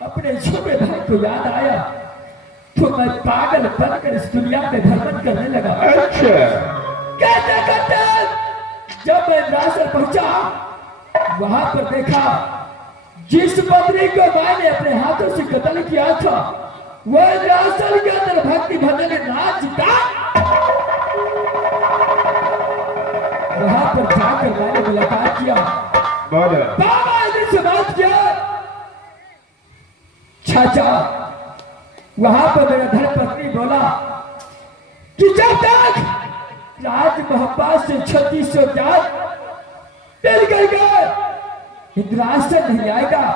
अपने छोटे भाई को याद आया तो मैं पागल बनकर इस दुनिया में भ्रमण करने लगा। अच्छा। कहते कहते जब मैं इंद्रासन पहुंचा वहां पर देखा जिस पत्नी को मैंने अपने हाथों से कत्ल किया था वो इंद्रासन के अंदर भक्ति भजन नाच था। वहां पर जाकर मैंने मुलाकात किया, बाबा इधर से बात किया। चाचा वहां पर मेरा धर्मपत्नी बोला कि जब तक राज महपास से 3600 जात मिल गए इंद्रासन नहीं आएगा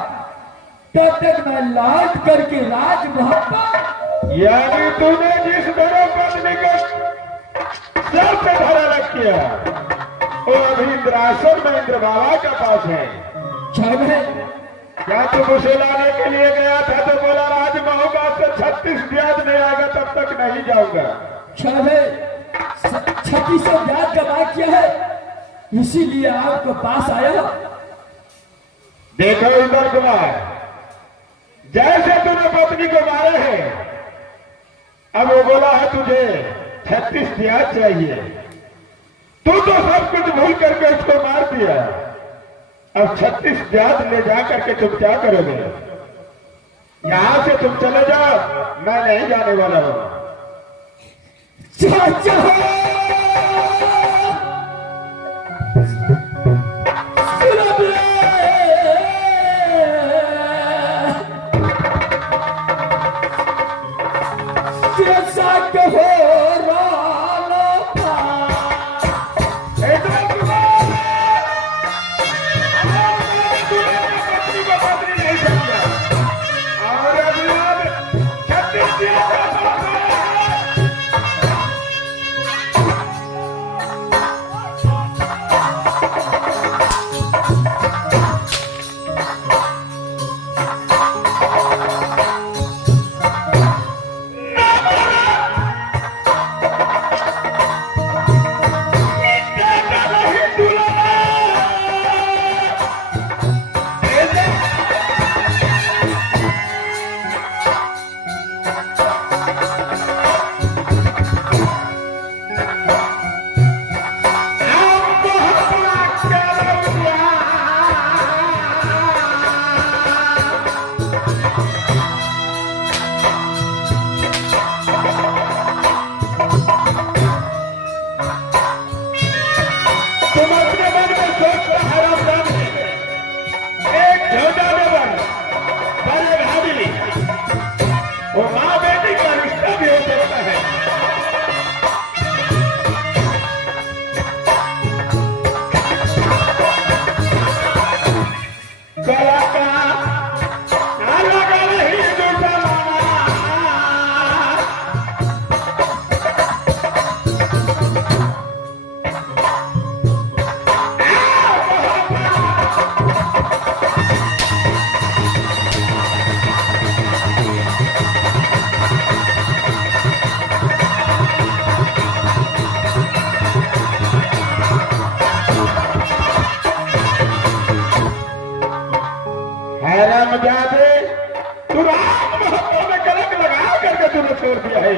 तब तक मैं लौट करके राज महपास। यानी तूने जिस धर्मपत्नी को सर पे धरा रख किया वो अभी इंद्रासन में इंद्र बाबा के पास है। क्या तुम उसे लाने के लिए गया था तो बोला राज महपास से 36 ब्याज नहीं आएगा तब तक नहीं जाऊंगा। 3600 ब्याज का बात किया है इसीलिए आपको पास आया। देखो इंद्र कुमार जैसे तूने पत्नी को मारे है अब वो बोला है तुझे 36 ब्याज चाहिए। तू तो सब कुछ भूल करके उसको मार दिया। अब 36 ब्याज ले जा करके तुम क्या करोगे? यहां से तुम चले जाओ मैं नहीं जाने वाला हूं। तू राम महत्व में कलंक लगा करके तूने छोड़ दिया है।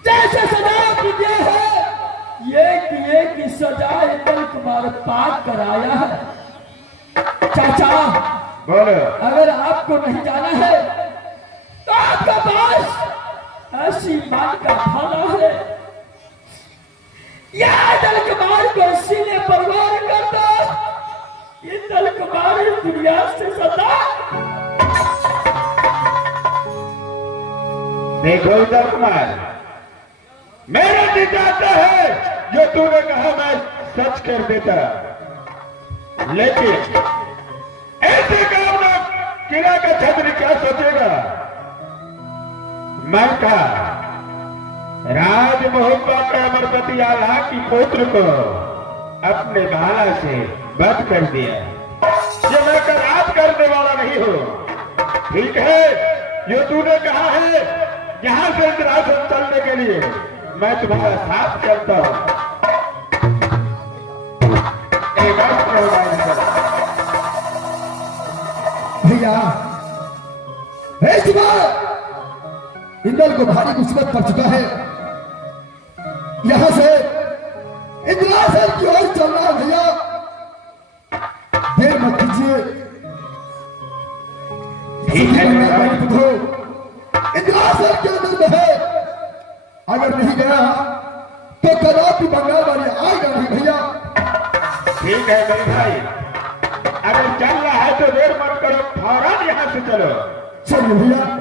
जैसे सजा की दिया है ये की सजा इंदल कुमार पाक कराया है। चाचा बोलो। अगर आपको नहीं जाना है तो आपका पास ऐसी मान का थाना है, यह इंदल कुमार को सीने पर वार कर दो। इंदल कुमार इस दुनिया से सदा। देखो इंदल कुमार, मेरा जी चाहता है जो तूने कहा मैं सच कर देता, लेकिन ऐसे काम में किला का छत्री क्या सोचेगा। मैं कहा राज मोहब्बा का अमरपति आल्हा की पुत्र को अपने भाला से बंद कर दिया। ये मैं करार करने वाला नहीं हूं। ठीक है, जो तूने कहा है यहां से इंद्रासन चलने के लिए मैं तुम्हारा साथ चलता हूं। भैया इस बार इंदल को भारी मुसीबत पड़ चुका है। यहां से इंद्रासन की ओर चलना है भैया, देर मत कीजिए। ठीक है इंद्रासन के अंदर में है, अगर नहीं गया तो कदापि बंगाल वाले आएगा नहीं भैया। ठीक है मेरे भाई, अगर चल रहा है तो देर मत करो, फौरन यहां से चलो। चलिए भैया।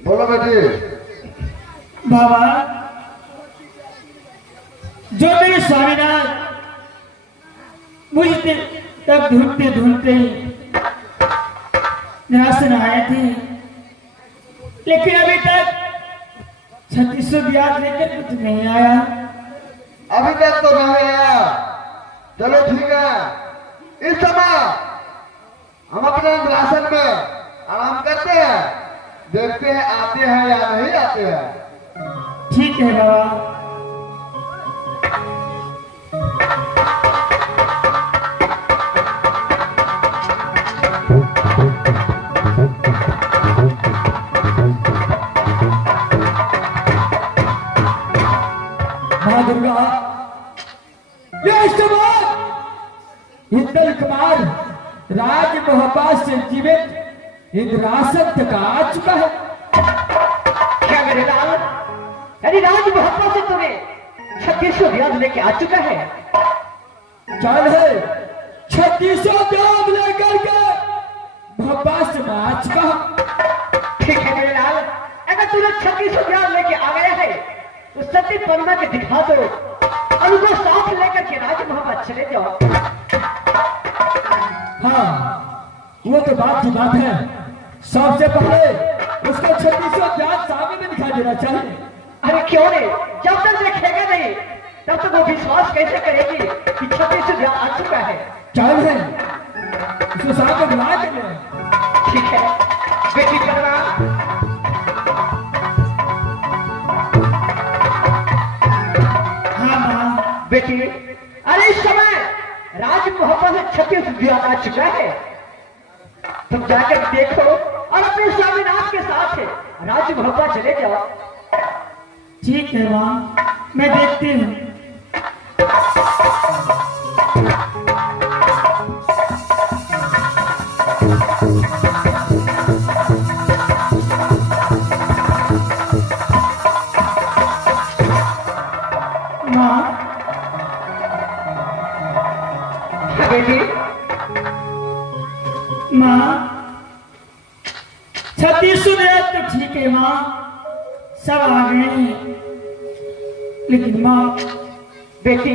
बोलो बेटी। बाबा, जो मेरे स्वामीनाथ मुझे तक ढूंढते ढूंढते निराशन आए थे, लेकिन अभी तक 3600 ब्याज लेकर कुछ नहीं आया। अभी तक तो नहीं आया। चलो ठीक है, इस समय हम अपने राशन में आराम करते हैं, देखते हैं आते हैं या नहीं आते हैं। ठीक है बाबा। मां दुर्गा, इंदल कुमार राज मोहब्बत से जीवित इंद्रासन तक आ चुका है। क्या मेरे लाल, यानी राज मोहब्बत से तुम्हें 3600 ब्याज लेके आ चुका है। चल है 3600 ब्याज लेकर के मोहब्बत से मैं आ चुका हूं। ठीक है मेरे लाल, अगर तूने 3600 ब्याज लेके आ गया है तो सत्य पन्ना के दिखा दो और उनको साथ लेकर के राज मोहब्बत चले जाओ। हाँ, वो तो बात की बात है। सबसे पहले उसको 3600 ब्याज सामने में दिखाई देना चाहिए। अरे क्यों नहीं, जब तक देखेगा नहीं तब तक वो विश्वास कैसे करेगी कि 3600 ब्याज आ चुका है। चल है उसको सामने बुला के ले। ठीक है बेटी करना। हाँ माँ। बेटी, अरे इस समय राज मोहब्बत से 3600 ब्याज आ चुका है। तुम जाकर देखो और अपने स्वामीनाथ के साथ राज मोहब्बत चले जाओ। ठीक है माँ, मैं देखती हूँ। माँ, बेटी, माँ, 36 तो ठीक है माँ, सब आ गए, लेकिन माँ बेटी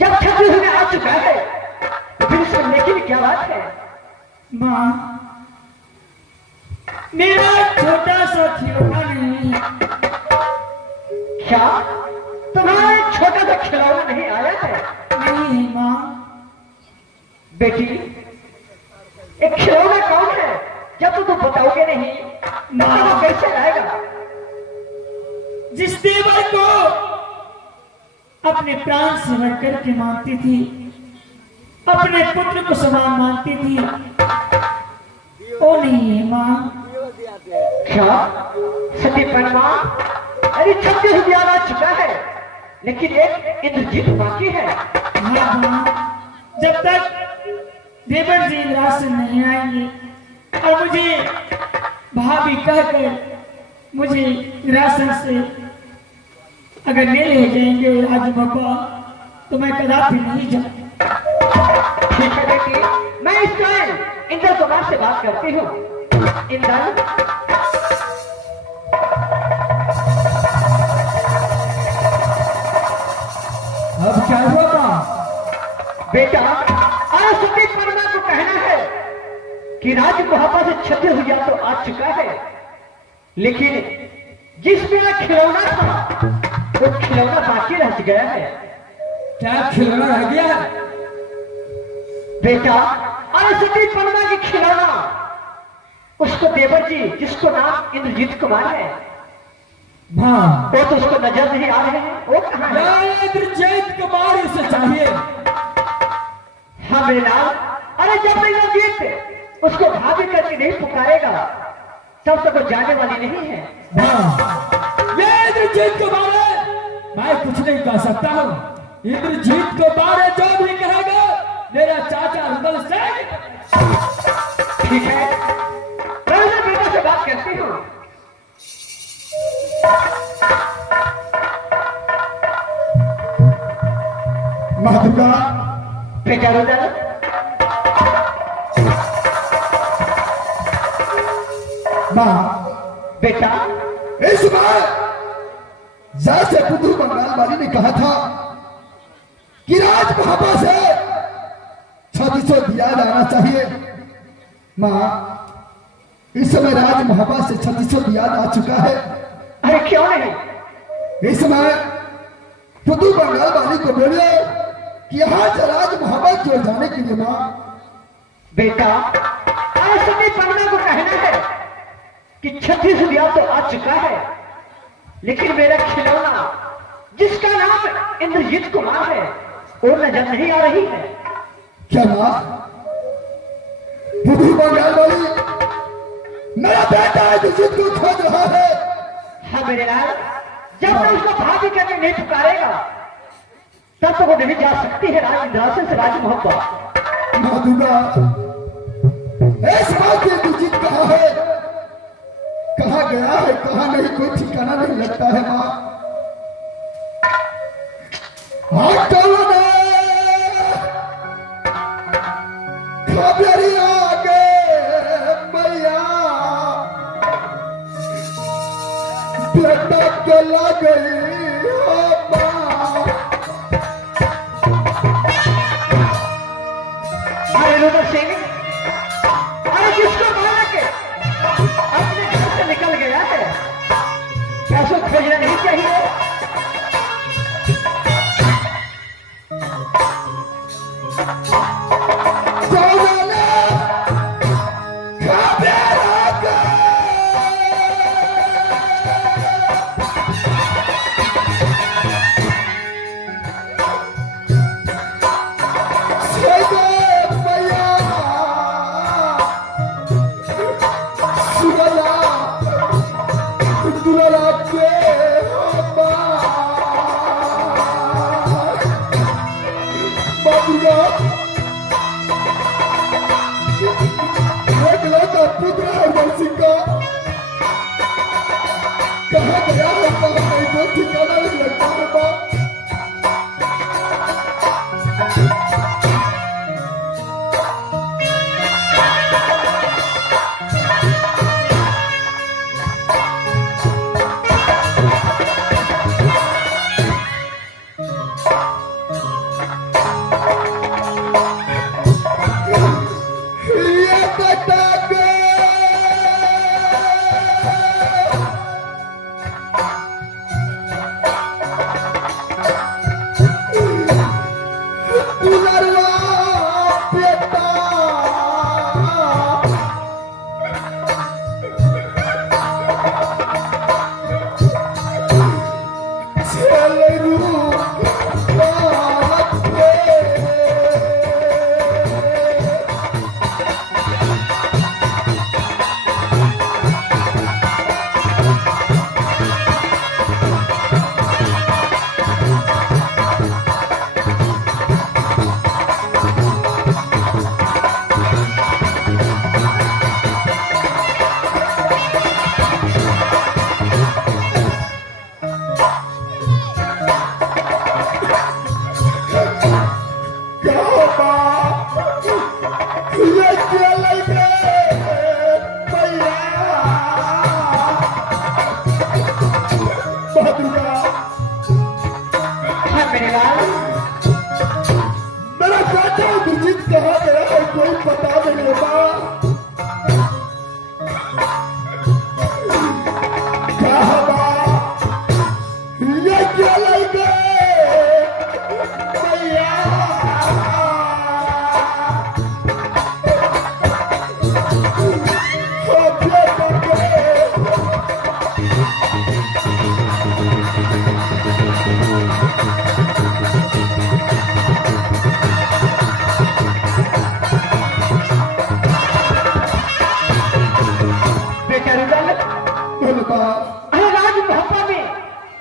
जब 36 आ चुका है तो फिर इसमें लेकिन क्या बात है? माँ मेरा छोटा सा खिलौना नहीं। क्या तुम्हारा एक छोटा सा खिलौना नहीं आया है? नहीं है माँ। बेटी एक खिलौना कौन है? जब तो तुम बताओगे नहीं तो वो कैसे आएगा? जिस देवर को अपने प्राण से बढ़कर के मानती थी, अपने पुत्र को समान मानती थी, वो नहीं है माँ। क्या सती परमा? अरे 36 आ चुका है, लेकिन एक इंद्रजीत बाकी है। हाँ माँ, जब तक देवर जी इंद्रासन से नहीं आएंगे और मुझे भाभी कहकर मुझे इंद्रासन से अगर ले जाएंगे आज बाबा, तो मैं कदापि नहीं जाऊँ। ठीक है बेटी, मैं इस टाइम इंद्र कुमार से बात करती हूँ। इंद्र, अब क्या हुआ माँ? बेटा अरे सती परमा को कहना है कि राज महापा से 36 तो आ चुका है, लेकिन जिस मेरा खिलौना था वो खिलौना बाकी रह गया है। क्या खिलौना रह गया है? बेटा अरे सती परमा की खिलौना, उसको देवर जी जिसको नाम इंद्रजीत कुमार है, हाँ, वो तो उसको नजर नहीं आ रहे हैं। वो कहाँ है? इंद्रजीत कुमार उसे चाहिए। हाँ मेरे लाल, अरे जब तक इंद्रजीत उसको भाभी करके नहीं पुकारेगा तब तक वो जाने वाली नहीं है। हाँ, ये इंद्रजीत कुमार है, मैं कुछ नहीं कह सकता हूँ। इंद्रजीत कुमार है, जो भी कहेगा मेरा चाचा रुदल सिंह। ठीक है, मैं उसे बेटा से बात करती हूँ। माधुका, बेटा रुदल, माँ बेटा इस बार जैसे बुद्धू बंगाल वाली ने कहा था कि राज महापा से 36 दिया जाना चाहिए, माँ इस समय राज महापा से 36 दिया जा चुका है। अरे क्यों नहीं? इस समय बुद्धू बंगाल वाली को बोलिए कि यहाँ से राज महापा की ओर जाने के लिए। माँ बेटा अरे सती पन्ना को कहना है कि 36 दिया तो आ चुका है, लेकिन मेरा खिलौना जिसका नाम इंद्रजीत कुमार है वो नजर नहीं आ रही है। क्या माँ? बुद्धू बंगाल वाली मेरा बेटा इंद्रजीत को खोज रहा है। हाँ मेरे लाल, जब तक उसको भाभी करके नहीं पुकारेगा तब तक वो नहीं जा सकती है राज इंद्रासन से राज मोहब्बत। माधुका, इस बात के इंद्रजीत कहाँ है, कहाँ गया है, कहाँ नहीं, कोई ठिकाना नहीं लगता है। माँ हाथ डालो ना, खबरी आगे मैया बेटा के लग गई हो माँ। अरे रुद्र सिंह, अरे किसको मारा के अपने घर से निकल गया है? क्या उसको खोजना नहीं चाहिए?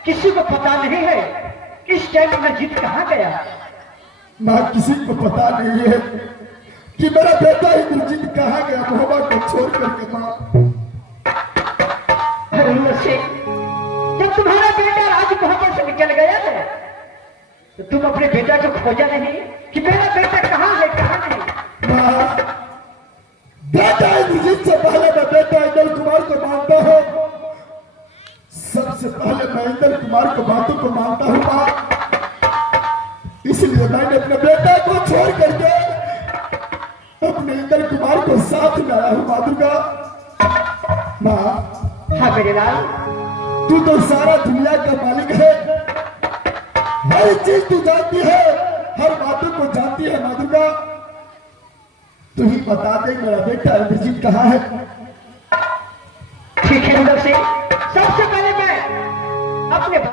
किसी को पता नहीं है इस टाइम इंद्रजीत कहाँ गया। माँ किसी को पता नहीं है कि मेरा बेटा इंद्रजीत कहाँ गया महोबा को छोड़ करके। माँ हरिंदर सिंह, जब तुम्हारा बेटा राजमहल से निकल गया है तो तुम अपने बेटा को खोजा नहीं कि मेरा बेटा कहाँ है कहाँ नहीं। माँ बेटा इंद्रजीत से पहले मैं बेटा इंद्र कुमार को मानता हूँ। सबसे पहले मैं इंद्र कुमार को बातों को मानता हूँ माँ। इसलिए मैंने अपने बेटे को छोड़ करके अपने इंद्र कुमार को साथ में आया हूँ। माँ दुर्गा, माँ हाँ मेरे लाल, तू तो सारा दुनिया का मालिक है, हर चीज तू जानती है, हर बातों को जानती है। माँ दुर्गा तू ही बता दे मेरा बेटा इंद्रजीत कहाँ है। ठीक है इंद्र सिंह,